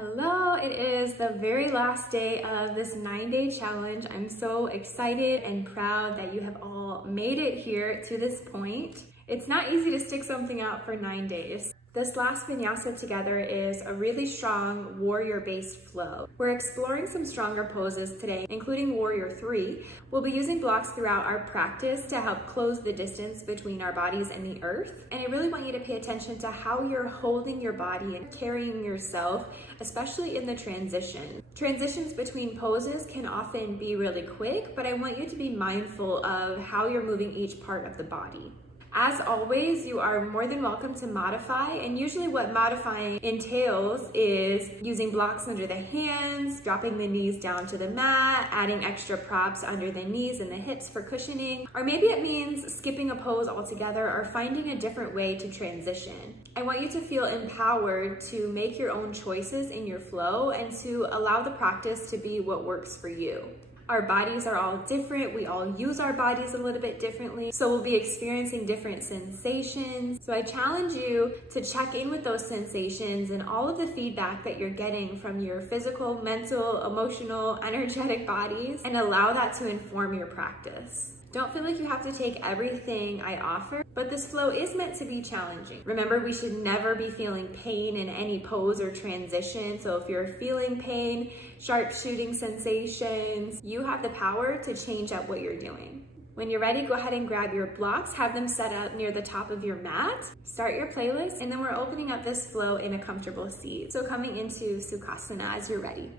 Hello, it is the very last day of this 9-day challenge. I'm so excited and proud that you have all made it here to this point. It's not easy to stick something out for 9 days. This last vinyasa together is a really strong warrior-based flow. We're exploring some stronger poses today, including Warrior 3. We'll be using blocks throughout our practice to help close the distance between our bodies and the earth. And I really want you to pay attention to how you're holding your body and carrying yourself, especially in the transition. Transitions between poses can often be really quick, but I want you to be mindful of how you're moving each part of the body. As always, you are more than welcome to modify, and usually what modifying entails is using blocks under the hands, dropping the knees down to the mat, adding extra props under the knees and the hips for cushioning, or maybe it means skipping a pose altogether or finding a different way to transition. I want you to feel empowered to make your own choices in your flow and to allow the practice to be what works for you. Our bodies are all different. We all use our bodies a little bit differently. So we'll be experiencing different sensations. So I challenge you to check in with those sensations and all of the feedback that you're getting from your physical, mental, emotional, energetic bodies and allow that to inform your practice. Don't feel like you have to take everything I offer, but this flow is meant to be challenging. Remember, we should never be feeling pain in any pose or transition. So if you're feeling pain, sharp shooting sensations, you have the power to change up what you're doing. When you're ready, go ahead and grab your blocks, have them set up near the top of your mat, start your playlist, and then we're opening up this flow in a comfortable seat. So coming into Sukhasana as you're ready.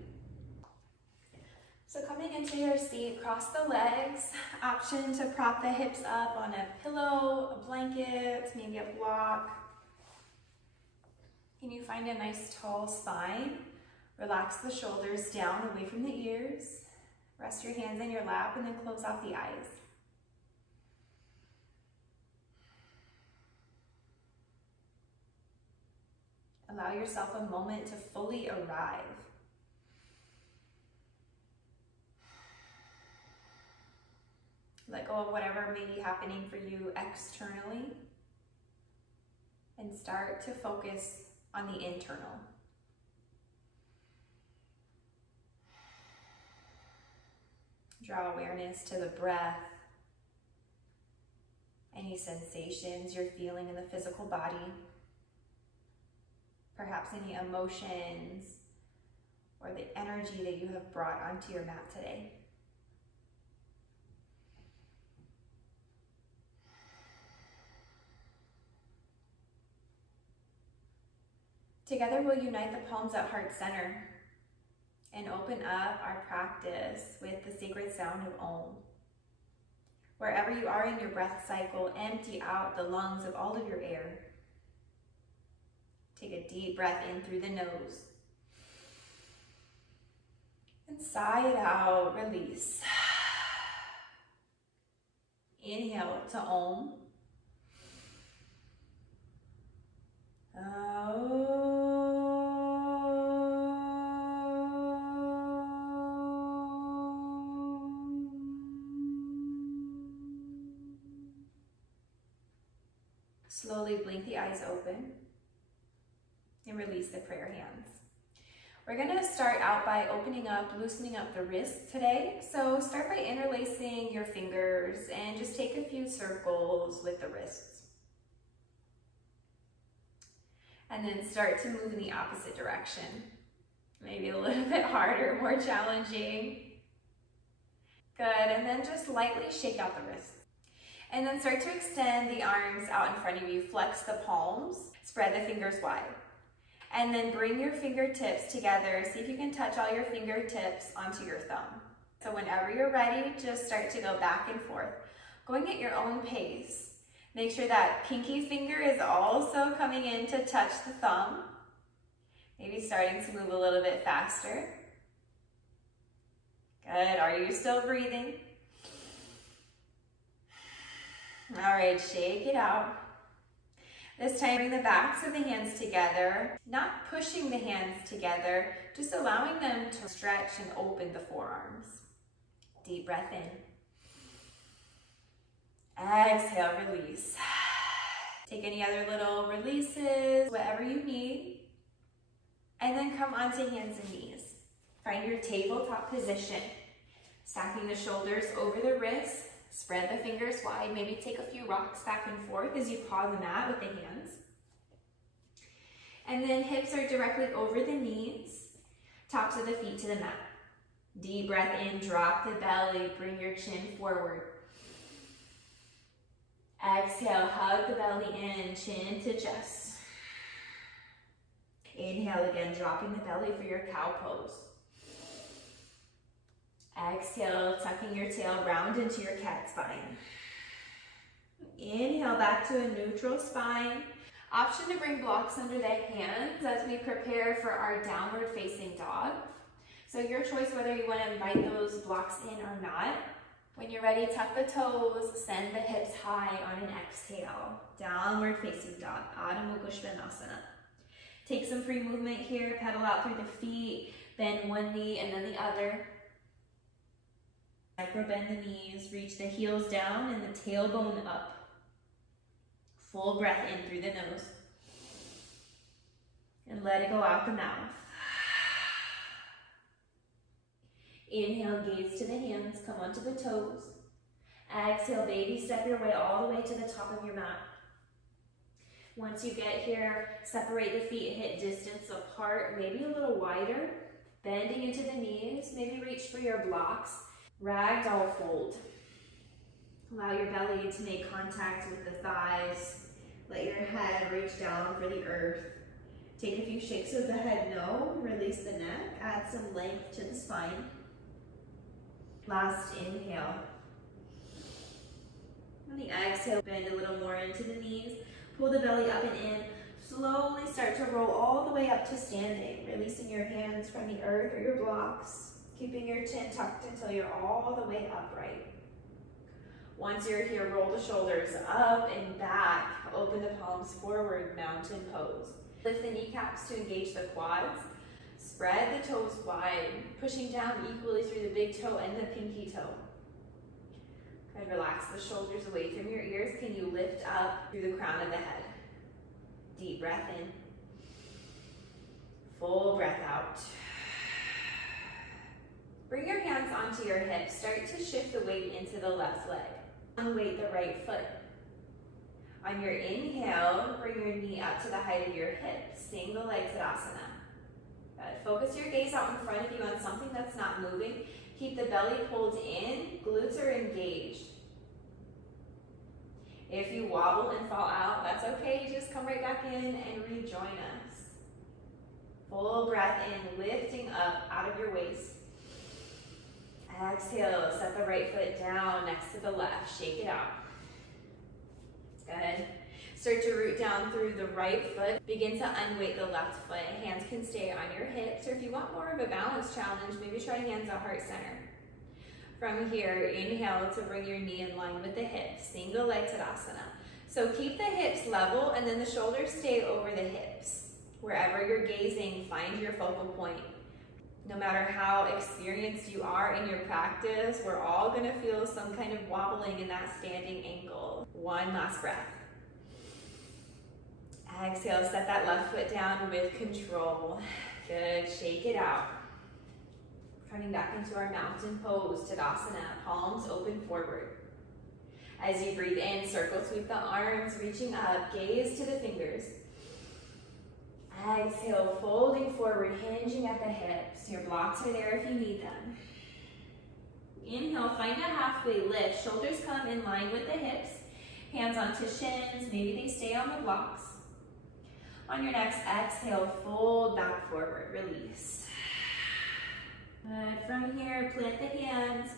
So coming into your seat, cross the legs, option to prop the hips up on a pillow, a blanket, maybe a block. Can you find a nice tall spine? Relax the shoulders down away from the ears. Rest your hands in your lap and then close off the eyes. Allow yourself a moment to fully arrive. Let go of whatever may be happening for you externally and start to focus on the internal. Draw awareness to the breath, any sensations you're feeling in the physical body, perhaps any emotions or the energy that you have brought onto your mat today. Together we'll unite the palms at heart center and open up our practice with the sacred sound of Om. Wherever you are in your breath cycle, empty out the lungs of all of your air. Take a deep breath in through the nose. And sigh it out, release. Inhale to Om. Slowly blink the eyes open and release the prayer hands. We're going to start out by opening up, loosening up the wrists today. So start by interlacing your fingers and just take a few circles with the wrists. And then start to move in the opposite direction. Maybe a little bit harder, more challenging. Good, and then just lightly shake out the wrists. And then start to extend the arms out in front of you. Flex the palms, spread the fingers wide. And then bring your fingertips together. See if you can touch all your fingertips onto your thumb. So whenever you're ready, just start to go back and forth, going at your own pace. Make sure that pinky finger is also coming in to touch the thumb. Maybe starting to move a little bit faster. Good, are you still breathing? All right, shake it out. This time, bring the backs of the hands together, not pushing the hands together, just allowing them to stretch and open the forearms. Deep breath in. Exhale, release. Take any other little releases, whatever you need. And then come onto hands and knees. Find your tabletop position. Stacking the shoulders over the wrists. Spread the fingers wide. Maybe take a few rocks back and forth as you paw the mat with the hands. And then hips are directly over the knees. Tops of the feet to the mat. Deep breath in, drop the belly, bring your chin forward. Exhale, hug the belly in, chin to chest. Inhale again, dropping the belly for your cow pose. Exhale, tucking your tail round into your cat spine. Inhale, back to a neutral spine. Option to bring blocks under the hands as we prepare for our downward facing dog. So your choice whether you want to invite those blocks in or not. When you're ready, tuck the toes, send the hips high on an exhale. Downward facing dog, Adho Mukha Svanasana. Take some free movement here, pedal out through the feet, bend one knee and then the other. Micro bend the knees, reach the heels down and the tailbone up. Full breath in through the nose. And let it go out the mouth. Inhale, gaze to the hands, come onto the toes. Exhale, baby step your way all the way to the top of your mat. Once you get here, separate the feet, hip distance apart, maybe a little wider. Bending into the knees, maybe reach for your blocks. Ragdoll fold. Allow your belly to make contact with the thighs. Let your head reach down for the earth. Take a few shakes of the head, no. Release the neck, add some length to the spine. Last inhale. On the exhale, bend a little more into the knees. Pull the belly up and in. Slowly start to roll all the way up to standing, releasing your hands from the earth or your blocks, keeping your chin tucked until you're all the way upright. Once you're here, roll the shoulders up and back. Open the palms forward, mountain pose. Lift the kneecaps to engage the quads. Spread the toes wide, pushing down equally through the big toe and the pinky toe. Good, relax the shoulders away from your ears. Can you lift up through the crown of the head? Deep breath in. Full breath out. Bring your hands onto your hips. Start to shift the weight into the left leg. Unweight the right foot. On your inhale, bring your knee up to the height of your hip. Single leg Tadasana. Focus your gaze out in front of you on something that's not moving. Keep the belly pulled in, glutes are engaged. If you wobble and fall out, that's okay. Just come right back in and rejoin us. Full breath in, lifting up out of your waist. Exhale, set the right foot down next to the left. Shake it out. Good. Start to root down through the right foot. Begin to unweight the left foot. Hands can stay on your hips, or if you want more of a balance challenge, maybe try hands at heart center. From here, inhale to bring your knee in line with the hips. Single leg Tadasana. So keep the hips level and then the shoulders stay over the hips. Wherever you're gazing, find your focal point. No matter how experienced you are in your practice, we're all gonna feel some kind of wobbling in that standing ankle. One last breath. Exhale, set that left foot down with control. Good, shake it out. Coming back into our mountain pose, Tadasana, palms open forward. As you breathe in, circle sweep the arms, reaching up, gaze to the fingers. Exhale, folding forward, hinging at the hips. Your blocks are there if you need them. Inhale, find a halfway lift. Shoulders come in line with the hips. Hands onto shins, maybe they stay on the blocks. On your next exhale, fold back forward, release. Good. From here, plant the hands.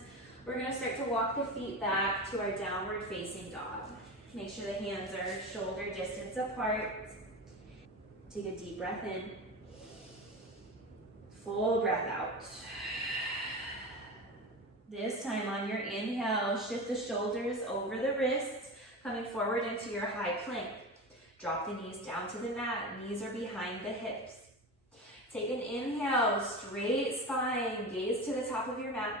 We're gonna start to walk the feet back to our downward facing dog. Make sure the hands are shoulder distance apart. Take a deep breath in. Full breath out. This time on your inhale, shift the shoulders over the wrists, coming forward into your high plank. Drop the knees down to the mat, knees are behind the hips. Take an inhale, straight spine, gaze to the top of your mat.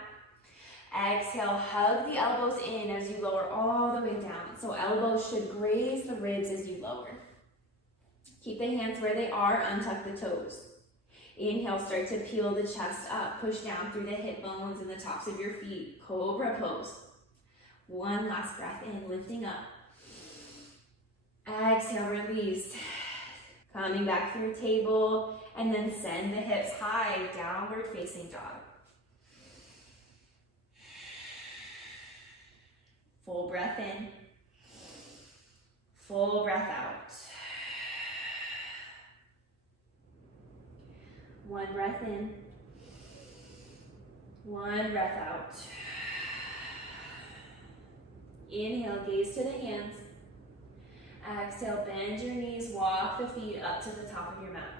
Exhale, hug the elbows in as you lower all the way down. So elbows should graze the ribs as you lower. Keep the hands where they are, untuck the toes. Inhale, start to peel the chest up, push down through the hip bones and the tops of your feet. Cobra pose. One last breath in, lifting up. Exhale, release. Coming back through table, and then send the hips high, downward facing dog. Full breath in. Full breath out. One breath in. One breath out. Inhale, gaze to the hands. Exhale, bend your knees, walk the feet up to the top of your mat.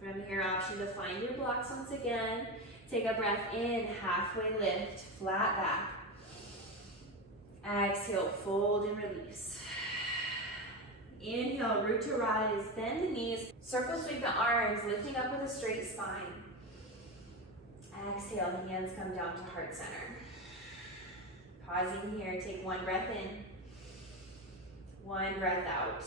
From here, option to find your blocks once again. Take a breath in, halfway lift, flat back. Exhale, fold and release. Inhale, root to rise, bend the knees, circle sweep the arms, lifting up with a straight spine. Exhale, the hands come down to heart center. Pausing here, take one breath in, one breath out.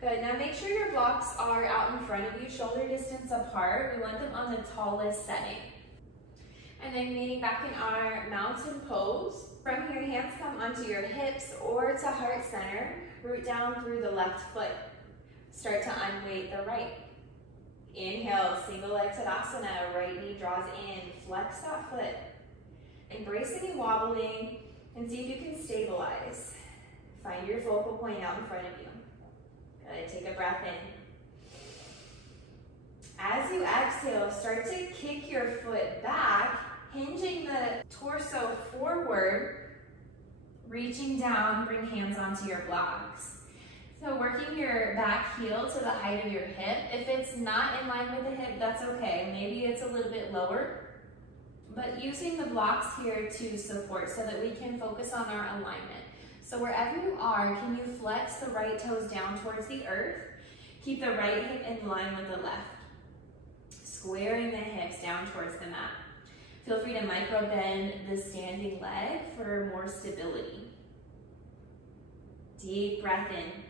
Good, now make sure your blocks are out in front of you, shoulder distance apart. We want them on the tallest setting. And then leaning back in our mountain pose. From here, hands come onto your hips or to heart center. Root down through the left foot. Start to unweight the right. Inhale, single leg Tadasana, right knee draws in, flex that foot. Embrace any wobbling and see if you can stabilize. Find your focal point out in front of you. Good, take a breath in. As you exhale, start to kick your foot back, hinging the torso forward, reaching down, bring hands onto your blocks. So working your back heel to the height of your hip. If it's not in line with the hip, that's okay. Maybe it's a little bit lower. But using the blocks here to support so that we can focus on our alignment. So wherever you are, can you flex the right toes down towards the earth? Keep the right hip in line with the left. Squaring the hips down towards the mat. Feel free to micro bend the standing leg for more stability. Deep breath in.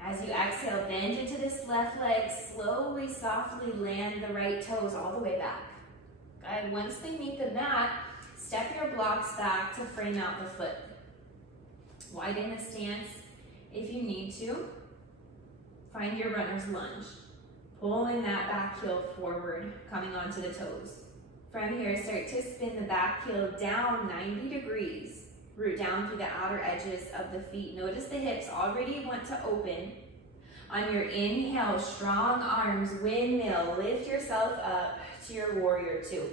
As you exhale, bend into this left leg, slowly, softly land the right toes all the way back. Good. Once they meet the mat, step your blocks back to frame out the foot. Widen the stance if you need to. Find your runner's lunge. Pulling that back heel forward, coming onto the toes. From here, start to spin the back heel down 90 degrees. Root down through the outer edges of the feet. Notice the hips already want to open. On your inhale, strong arms, windmill, lift yourself up to your warrior two.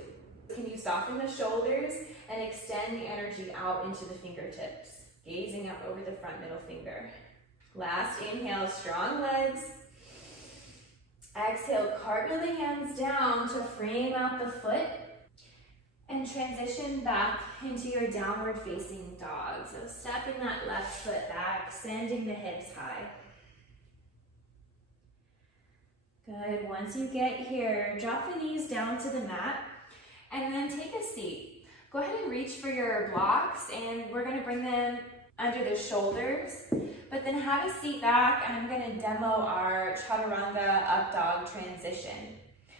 Can you soften the shoulders and extend the energy out into the fingertips, gazing up over the front middle finger. Last inhale, strong legs. Exhale, cartwheel the hands down to frame out the foot and transition back into your downward facing dog. So stepping that left foot back, sending the hips high. Good, once you get here, drop the knees down to the mat and then take a seat. Go ahead and reach for your blocks and we're gonna bring them under the shoulders, but then have a seat back and I'm gonna demo our Chaturanga Up Dog Transition.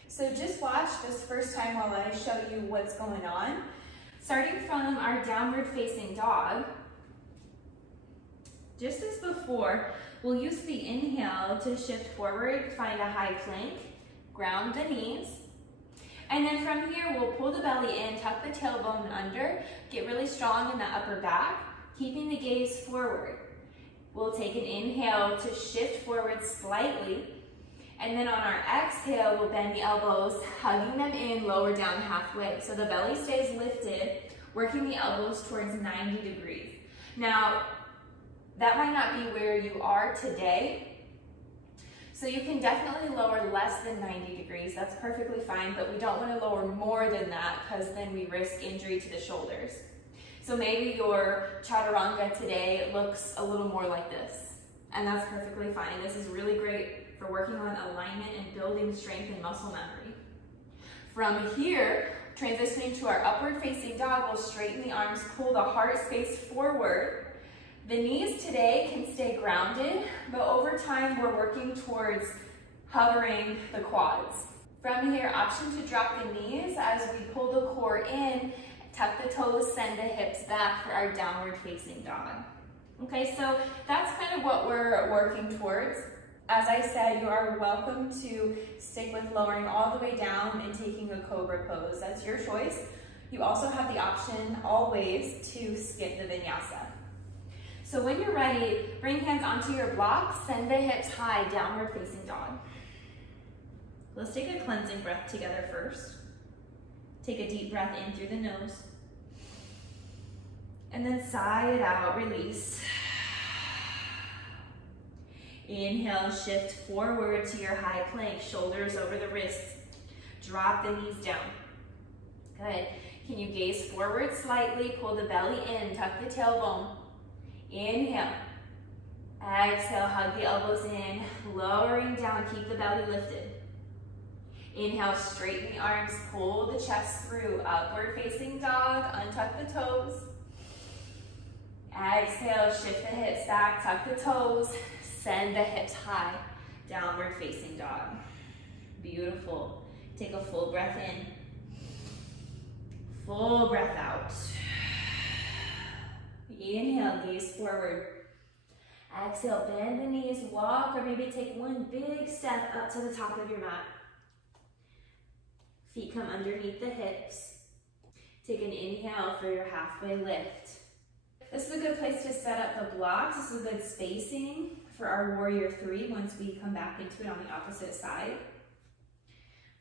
So just watch this first time while I show you what's going on. Starting from our downward facing dog, just as before, we'll use the inhale to shift forward, find a high plank, ground the knees, and then from here we'll pull the belly in, tuck the tailbone under, get really strong in the upper back, keeping the gaze forward. We'll take an inhale to shift forward slightly, and then on our exhale, we'll bend the elbows, hugging them in, lower down halfway. So the belly stays lifted, working the elbows towards 90 degrees. Now, that might not be where you are today, so you can definitely lower less than 90 degrees. That's perfectly fine, but we don't want to lower more than that because then we risk injury to the shoulders. So maybe your Chaturanga today looks a little more like this, and that's perfectly fine. This is really great for working on alignment and building strength and muscle memory. From here, transitioning to our upward facing dog, we'll straighten the arms, pull the heart space forward, The knees today can stay grounded, but over time we're working towards hovering the quads. From here, option to drop the knees as we pull the core in, tuck the toes, send the hips back for our downward facing dog. Okay, so that's kind of what we're working towards. As I said, you are welcome to stick with lowering all the way down and taking a cobra pose. That's your choice. You also have the option always to skip the vinyasa. So when you're ready, bring hands onto your blocks, send the hips high, downward facing dog. Let's take a cleansing breath together first. Take a deep breath in through the nose. And then sigh it out, release. Inhale, shift forward to your high plank, shoulders over the wrists. Drop the knees down. Good. Can you gaze forward slightly, pull the belly in, tuck the tailbone. Inhale. Exhale, hug the elbows in, lowering down, keep the belly lifted. Inhale, straighten the arms, pull the chest through, upward facing dog, untuck the toes. Exhale, shift the hips back, tuck the toes, send the hips high, downward facing dog. Beautiful. Take a full breath in. Full breath out. Inhale, gaze forward. Exhale, bend the knees, walk, or maybe take one big step up to the top of your mat. Feet come underneath the hips. Take an inhale for your halfway lift. This is a good place to set up the blocks. This is a good spacing for our warrior three once we come back into it on the opposite side.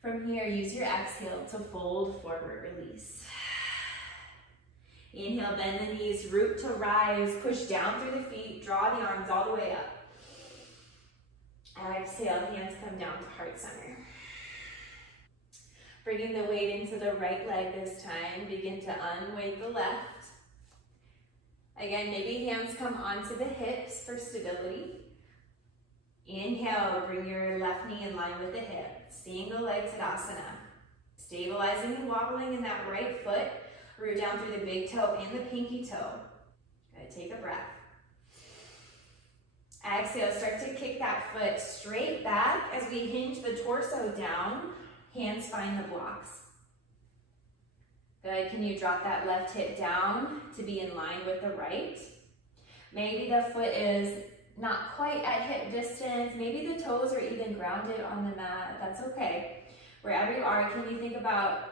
From here, use your exhale to fold forward, release. Inhale, bend the knees, root to rise, push down through the feet, draw the arms all the way up. Exhale, hands come down to heart center. Bringing the weight into the right leg this time, begin to unweight the left. Again, maybe hands come onto the hips for stability. Inhale, bring your left knee in line with the hip, single leg Tadasana. Stabilizing and wobbling in that right foot, root down through the big toe and the pinky toe. Good, take a breath. Exhale, start to kick that foot straight back as we hinge the torso down, hands find the blocks. Good, can you drop that left hip down to be in line with the right? Maybe the foot is not quite at hip distance, maybe the toes are even grounded on the mat, that's okay. Wherever you are, can you think about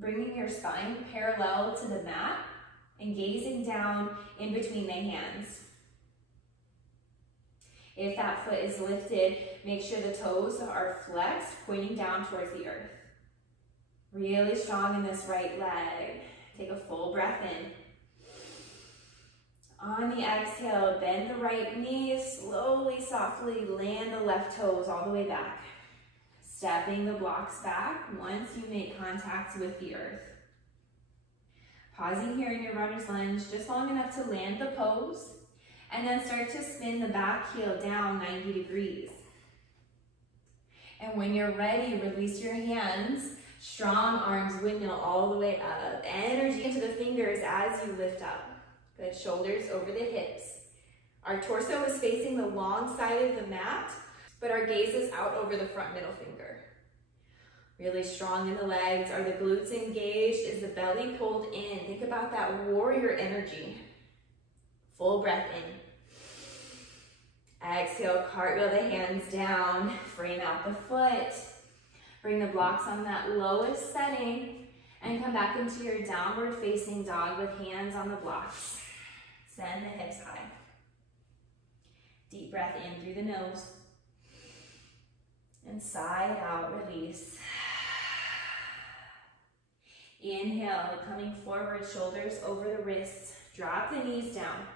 bringing your spine parallel to the mat and gazing down in between the hands. If that foot is lifted, make sure the toes are flexed, pointing down towards the earth. Really strong in this right leg. Take a full breath in. On the exhale, bend the right knee, slowly, softly land the left toes all the way back. Stepping the blocks back once you make contact with the earth. Pausing here in your runner's lunge just long enough to land the pose, and then start to spin the back heel down 90 degrees. And when you're ready, release your hands. Strong arms, windmill all the way up. Energy into the fingers as you lift up. Good, shoulders over the hips. Our torso is facing the long side of the mat, but our gaze is out over the front middle finger. Really strong in the legs. Are the glutes engaged? Is the belly pulled in? Think about that warrior energy. Full breath in. Exhale, cartwheel the hands down. Frame out the foot. Bring the blocks on that lowest setting and come back into your downward facing dog with hands on the blocks. Send the hips high. Deep breath in through the nose. And sigh it out, release. Inhale, coming forward, shoulders over the wrists. Drop the knees down.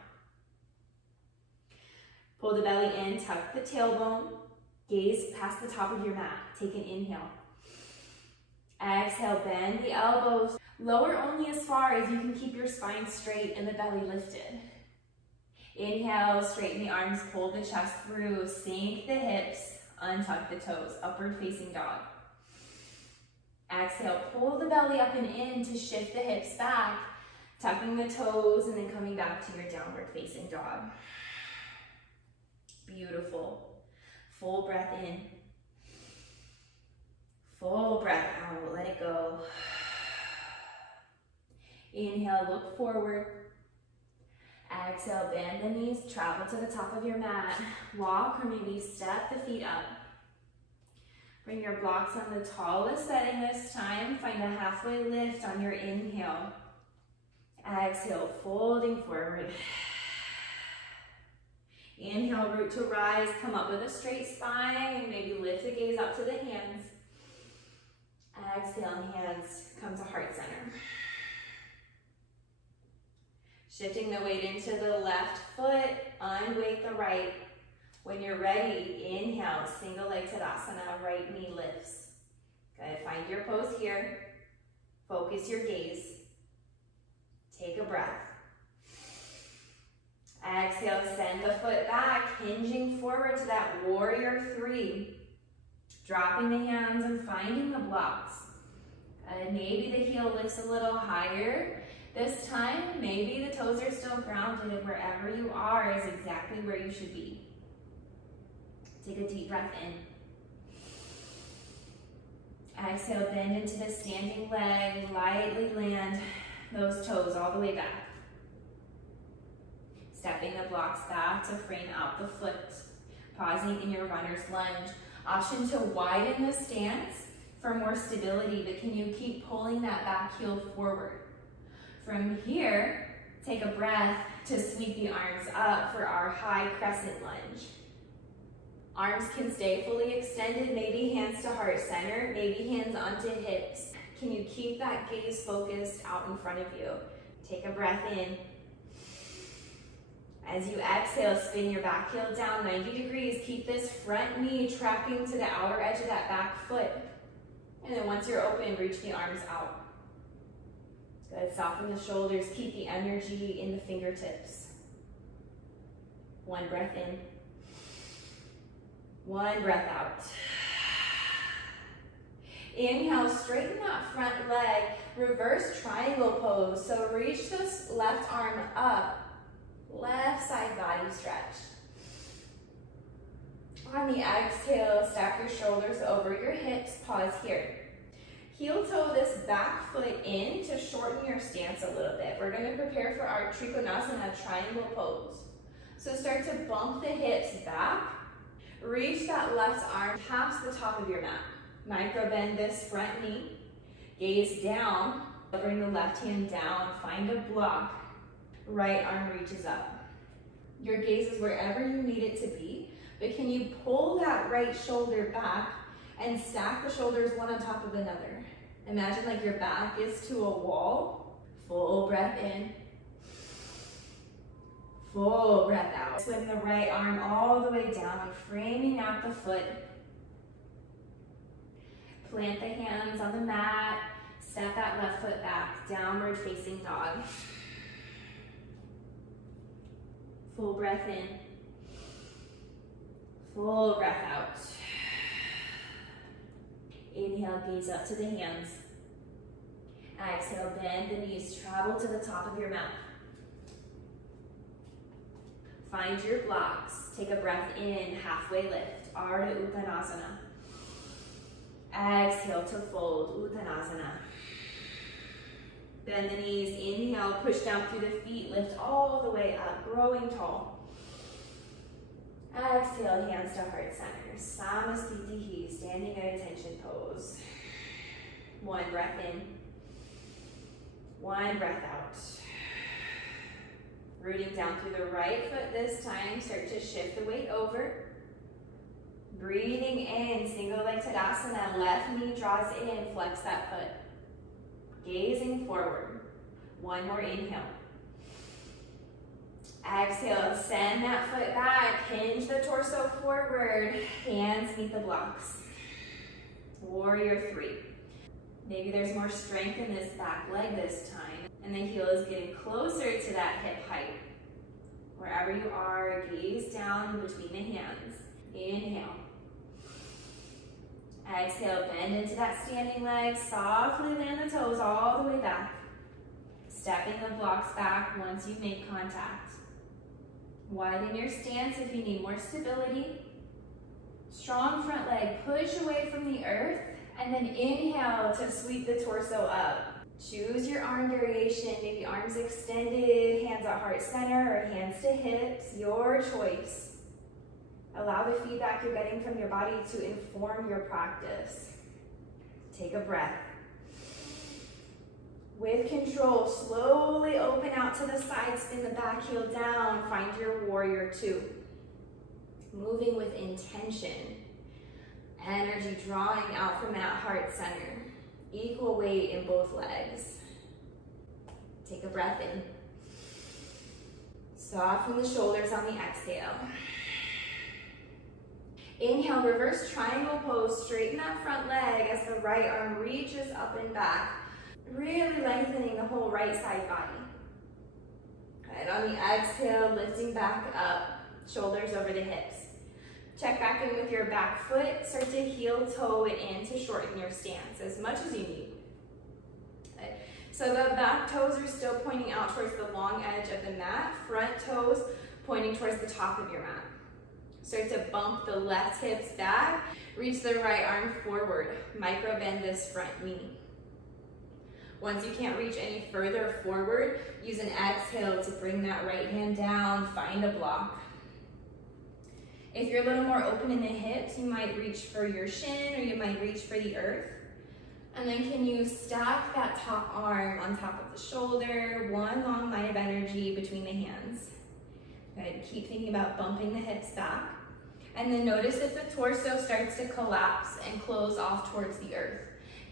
Pull the belly in, tuck the tailbone. Gaze past the top of your mat. Take an inhale. Exhale, bend the elbows. Lower only as far as you can keep your spine straight and the belly lifted. Inhale, straighten the arms, pull the chest through, sink the hips, untuck the toes, upward facing dog. Exhale, pull the belly up and in to shift the hips back. Tucking the toes and then coming back to your downward facing dog. Beautiful. Full breath in. Full breath out. Let it go. Inhale, look forward. Exhale, bend the knees, travel to the top of your mat. Walk or maybe step the feet up. Bring your blocks on the tallest setting this time. Find a halfway lift on your inhale. Exhale, folding forward. Inhale, root to rise. Come up with a straight spine and maybe lift the gaze up to the hands. Exhale, hands come to heart center. Shifting the weight into the left foot, unweight the right. When you're ready, inhale, single leg Tadasana, right knee lifts. Good, find your pose here. Focus your gaze. Take a breath. Exhale, send the foot back, hinging forward to that warrior three. Dropping the hands and finding the blocks. Maybe the heel lifts a little higher. This time, maybe the toes are still grounded and wherever you are is exactly where you should be. Take a deep breath in. Exhale, bend into the standing leg, lightly land those toes all the way back. Stepping the blocks back to frame out the foot. Pausing in your runner's lunge. Option to widen the stance for more stability, but can you keep pulling that back heel forward? From here, take a breath to sweep the arms up for our high crescent lunge. Arms can stay fully extended, maybe hands to heart center, maybe hands onto hips. Can you keep that gaze focused out in front of you? Take a breath in. As you exhale, spin your back heel down 90 degrees. Keep this front knee tracking to the outer edge of that back foot. And then once you're open, reach the arms out. Good, soften the shoulders, keep the energy in the fingertips. One breath in. One breath out. Inhale, straighten that front leg, reverse triangle pose. So reach this left arm up, left side body stretch. On the exhale, stack your shoulders over your hips, pause here. Heel toe this back foot in to shorten your stance a little bit. We're going to prepare for our Trikonasana triangle pose. So start to bump the hips back. Reach that left arm past the top of your mat. Micro bend this front knee. Gaze down. Bring the left hand down. Find a block. Right arm reaches up. Your gaze is wherever you need it to be. But can you pull that right shoulder back and stack the shoulders one on top of another? Imagine like your back is to a wall. Full breath in. Full breath out. Swing the right arm all the way down, framing out the foot. Plant the hands on the mat. Step that left foot back, downward facing dog. Full breath in. Full breath out. Inhale, gaze up to the hands. Exhale, bend the knees, travel to the top of your mat. Find your blocks. Take a breath in, halfway lift, Ardha Uttanasana. Exhale to fold, Uttanasana. Bend the knees, inhale, push down through the feet, lift all the way up, growing tall. Exhale, hands to heart center. Samasthiti, standing at attention pose. One breath in. One breath out. Rooting down through the right foot this time. Start to shift the weight over. Breathing in, single leg Tadasana. Left knee draws in, flex that foot. Gazing forward. One more inhale. Exhale, send that foot back, hinge the torso forward, hands meet the blocks. Warrior three. Maybe there's more strength in this back leg this time, and the heel is getting closer to that hip height. Wherever you are, gaze down between the hands. Inhale. Exhale, bend into that standing leg, softly land the toes all the way back. Stepping the blocks back once you make contact. Widen your stance if you need more stability. Strong front leg, push away from the earth, and then inhale to sweep the torso up. Choose your arm variation, maybe arms extended, hands at heart center, or hands to hips, your choice. Allow the feedback you're getting from your body to inform your practice. Take a breath. With control, slowly open out to the side, spin the back heel down, find your warrior two. Moving with intention. Energy drawing out from that heart center. Equal weight in both legs. Take a breath in. Soften the shoulders on the exhale. Inhale, reverse triangle pose. Straighten that front leg as the right arm reaches up and back. Really lengthening the whole right side body. Good. On the exhale, lifting back up, shoulders over the hips. Check back in with your back foot. Start to heel toe it in to shorten your stance as much as you need. Good. So the back toes are still pointing out towards the long edge of the mat. Front toes pointing towards the top of your mat. Start to bump the left hips back. Reach the right arm forward. Micro bend this front knee. Once you can't reach any further forward, use an exhale to bring that right hand down, find a block. If you're a little more open in the hips, you might reach for your shin or you might reach for the earth. And then can you stack that top arm on top of the shoulder, one long line of energy between the hands. Good, keep thinking about bumping the hips back. And then notice if the torso starts to collapse and close off towards the earth.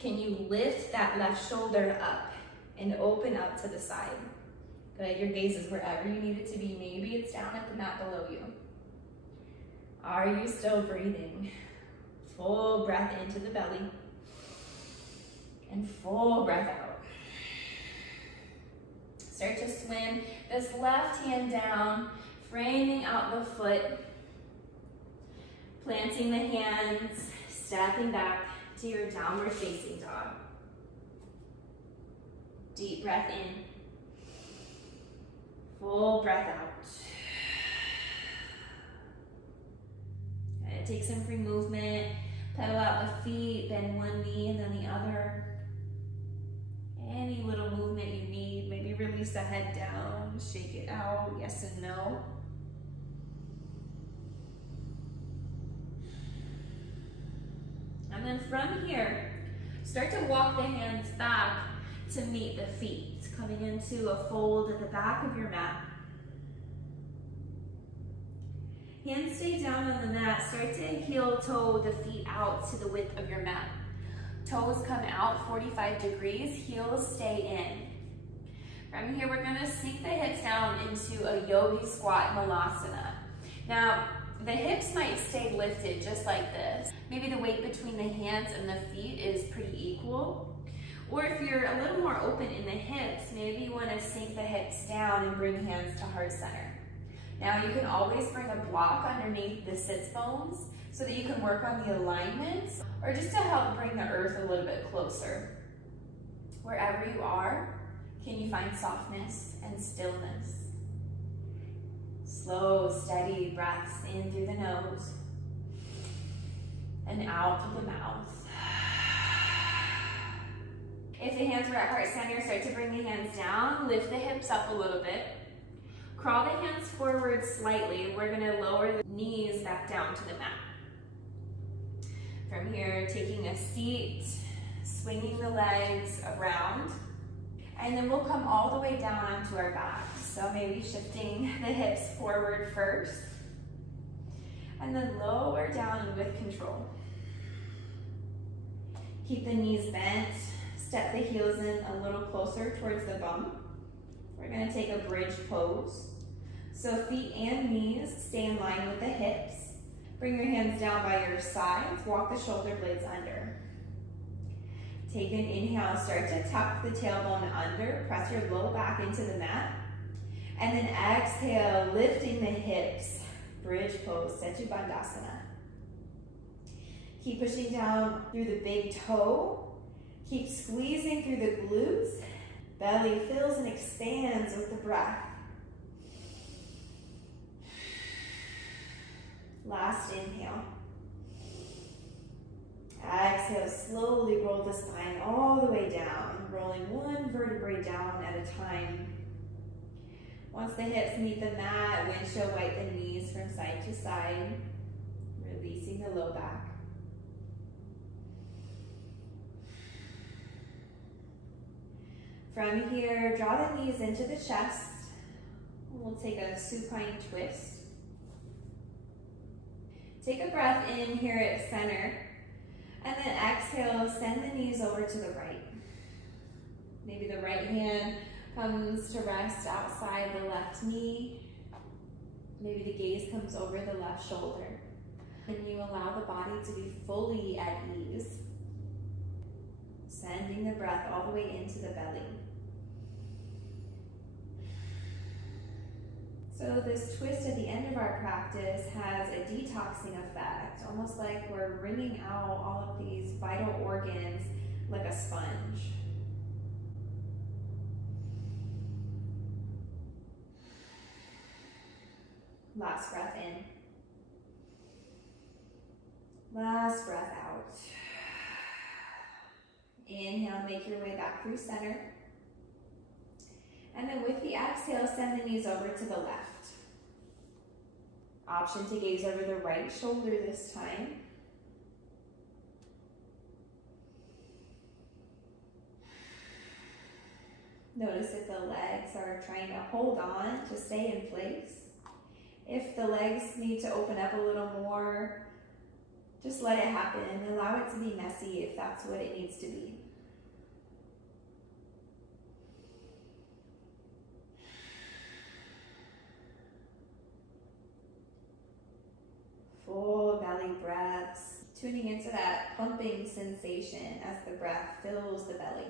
Can you lift that left shoulder up and open up to the side? Good, your gaze is wherever you need it to be. Maybe it's down at the mat below you. Are you still breathing? Full breath into the belly and full breath out. Start to swim this left hand down, framing out the foot, planting the hands, stepping back to your downward facing dog. Deep breath in. Full breath out. Good. Take some free movement. Pedal out the feet, bend one knee and then the other. Any little movement you need. Maybe release the head down, shake it out, yes and no. And then from here, start to walk the hands back to meet the feet, coming into a fold at the back of your mat. Hands stay down on the mat. Start to heel toe the feet out to the width of your mat. Toes come out 45 degrees, heels stay in. From here, we're gonna sink the hips down into a Yogi Squat Malasana. Now, the hips might stay lifted just like this. Maybe the weight between the hands and the feet is pretty equal. Or if you're a little more open in the hips, maybe you want to sink the hips down and bring hands to heart center. Now you can always bring a block underneath the sits bones so that you can work on the alignments or just to help bring the earth a little bit closer. Wherever you are, can you find softness and stillness? Slow, steady breaths in through the nose and out through the mouth. If the hands are at heart center, start to bring the hands down, lift the hips up a little bit. Crawl the hands forward slightly. We're gonna lower the knees back down to the mat. From here, taking a seat, swinging the legs around, and then we'll come all the way down onto our back. So maybe shifting the hips forward first, and then lower down with control. Keep the knees bent, step the heels in a little closer towards the bum. We're gonna take a bridge pose. So feet and knees stay in line with the hips. Bring your hands down by your sides, walk the shoulder blades under. Take an inhale, start to tuck the tailbone under, press your low back into the mat. And then exhale, lifting the hips, bridge pose, Chaturanga. Keep pushing down through the big toe. Keep squeezing through the glutes. Belly fills and expands with the breath. Last inhale. Exhale, slowly roll the spine all the way down, rolling one vertebrae down at a time. Once the hips meet the mat, windshield wipe the knees from side to side, releasing the low back. From here, draw the knees into the chest. We'll take a supine twist. Take a breath in here at center, and then exhale, send the knees over to the right. Maybe the right hand comes to rest outside the left knee. Maybe the gaze comes over the left shoulder. And you allow the body to be fully at ease. Sending the breath all the way into the belly. So this twist at the end of our practice has a detoxing effect, almost like we're wringing out all of these vital organs like a sponge. Last breath in. Last breath out. Inhale, make your way back through center. And then with the exhale, send the knees over to the left. Option to gaze over the right shoulder this time. Notice if the legs are trying to hold on to stay in place. If the legs need to open up a little more, just let it happen and allow it to be messy if that's what it needs to be. Full belly breaths, tuning into that pumping sensation as the breath fills the belly.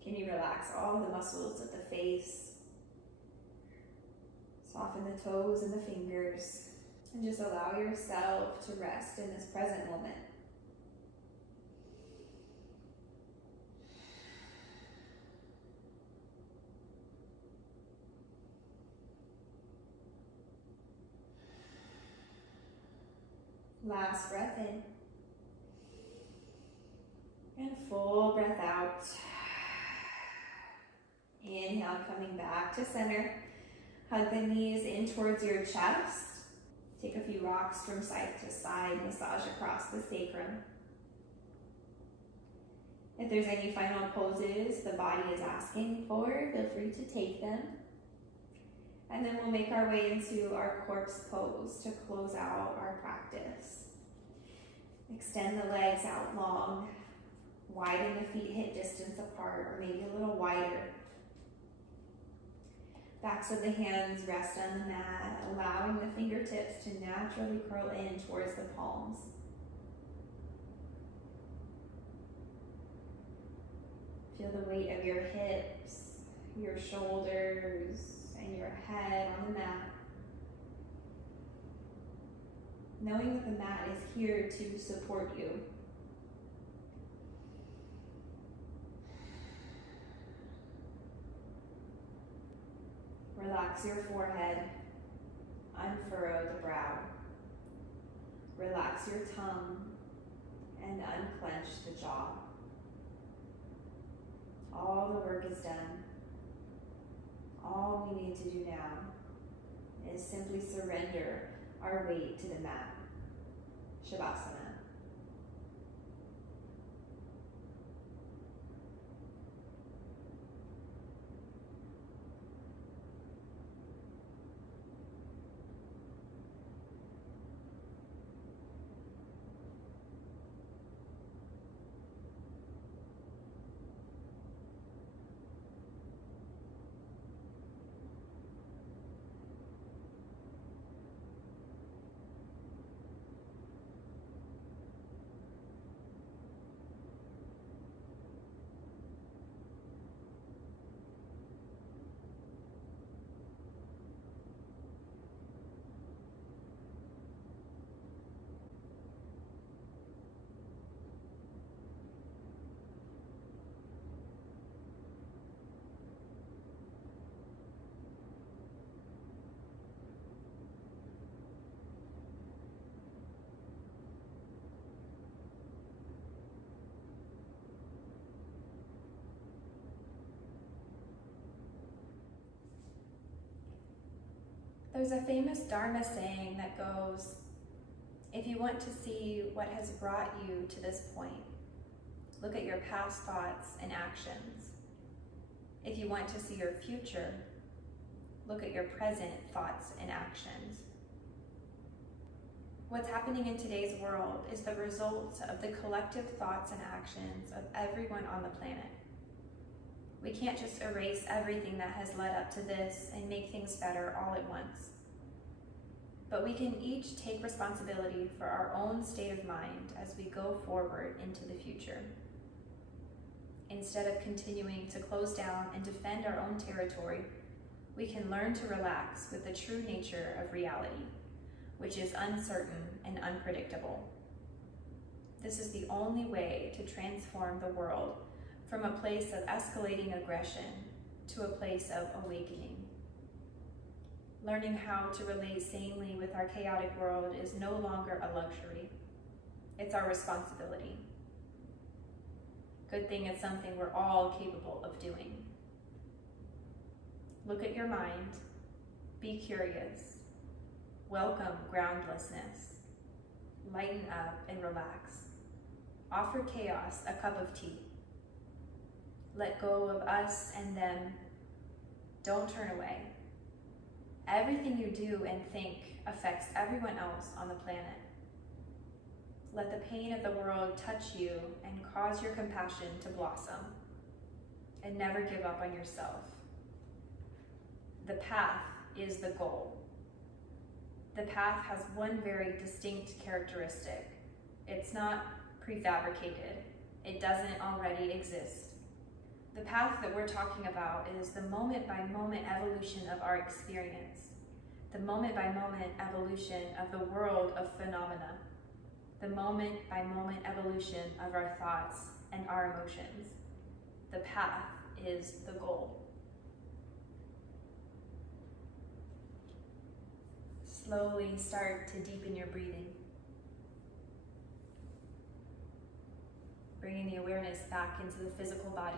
Can you relax all the muscles of the face? Soften the toes and the fingers, and just allow yourself to rest in this present moment. Last breath in. And full breath out. Inhale, coming back to center. Hug the knees in towards your chest. Take a few rocks from side to side, massage across the sacrum. If there's any final poses the body is asking for, feel free to take them. And then we'll make our way into our corpse pose to close out our practice. Extend the legs out long. Widen the feet hip distance apart, or maybe a little wider. Backs of the hands rest on the mat, allowing the fingertips to naturally curl in towards the palms. Feel the weight of your hips, your shoulders, and your head on the mat. Knowing that the mat is here to support you. Relax your forehead, unfurrow the brow. Relax your tongue and unclench the jaw. All the work is done. All we need to do now is simply surrender our weight to the mat. Shavasana. There's a famous Dharma saying that goes, if you want to see what has brought you to this point, look at your past thoughts and actions. If you want to see your future, look at your present thoughts and actions. What's happening in today's world is the result of the collective thoughts and actions of everyone on the planet. We can't just erase everything that has led up to this and make things better all at once. But we can each take responsibility for our own state of mind as we go forward into the future. Instead of continuing to close down and defend our own territory, we can learn to relax with the true nature of reality, which is uncertain and unpredictable. This is the only way to transform the world from a place of escalating aggression to a place of awakening. Learning how to relate sanely with our chaotic world is no longer a luxury. It's our responsibility. Good thing it's something we're all capable of doing. Look at your mind. Be curious. Welcome groundlessness. Lighten up and relax. Offer chaos a cup of tea. Let go of us and them. Don't turn away. Everything you do and think affects everyone else on the planet. Let the pain of the world touch you and cause your compassion to blossom. And never give up on yourself. The path is the goal. The path has one very distinct characteristic. It's not prefabricated. It doesn't already exist. The path that we're talking about is the moment-by-moment evolution of our experience, the moment-by-moment evolution of the world of phenomena, the moment-by-moment evolution of our thoughts and our emotions. The path is the goal. Slowly start to deepen your breathing. Bringing the awareness back into the physical body.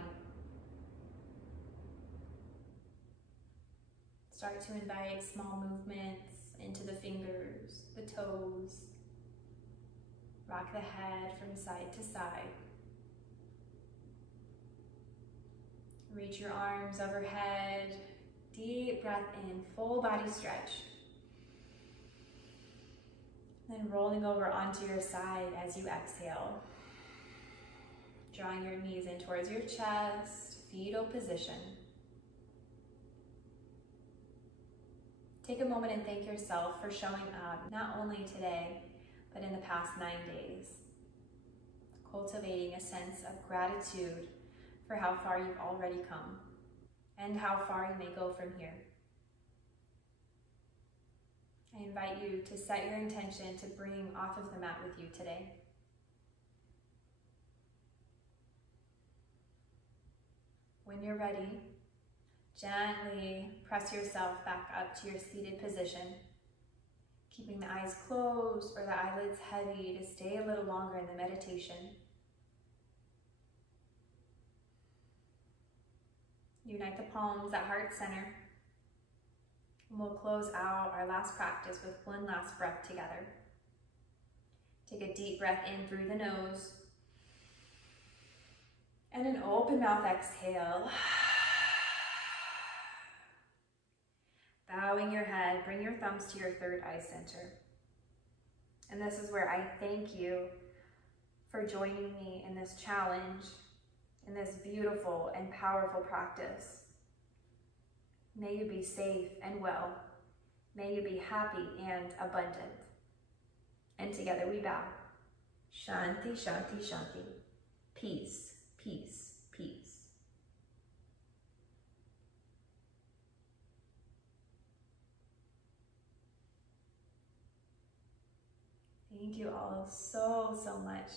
Start to invite small movements into the fingers, the toes. Rock the head from side to side. Reach your arms overhead. Deep breath in, full body stretch. Then rolling over onto your side as you exhale. Drawing your knees in towards your chest, fetal position. Take a moment and thank yourself for showing up, not only today, but in the past 9 days. Cultivating a sense of gratitude for how far you've already come and how far you may go from here. I invite you to set your intention to bring off of the mat with you today. When you're ready, gently press yourself back up to your seated position, keeping the eyes closed or the eyelids heavy to stay a little longer in the meditation. Unite the palms at heart center. And we'll close out our last practice with one last breath together. Take a deep breath in through the nose. And an open mouth exhale. Bowing your head, bring your thumbs to your third eye center. And this is where I thank you for joining me in this challenge, in this beautiful and powerful practice. May you be safe and well. May you be happy and abundant. And together we bow. Shanti, Shanti, Shanti. Peace, peace, peace. Thank you all so much.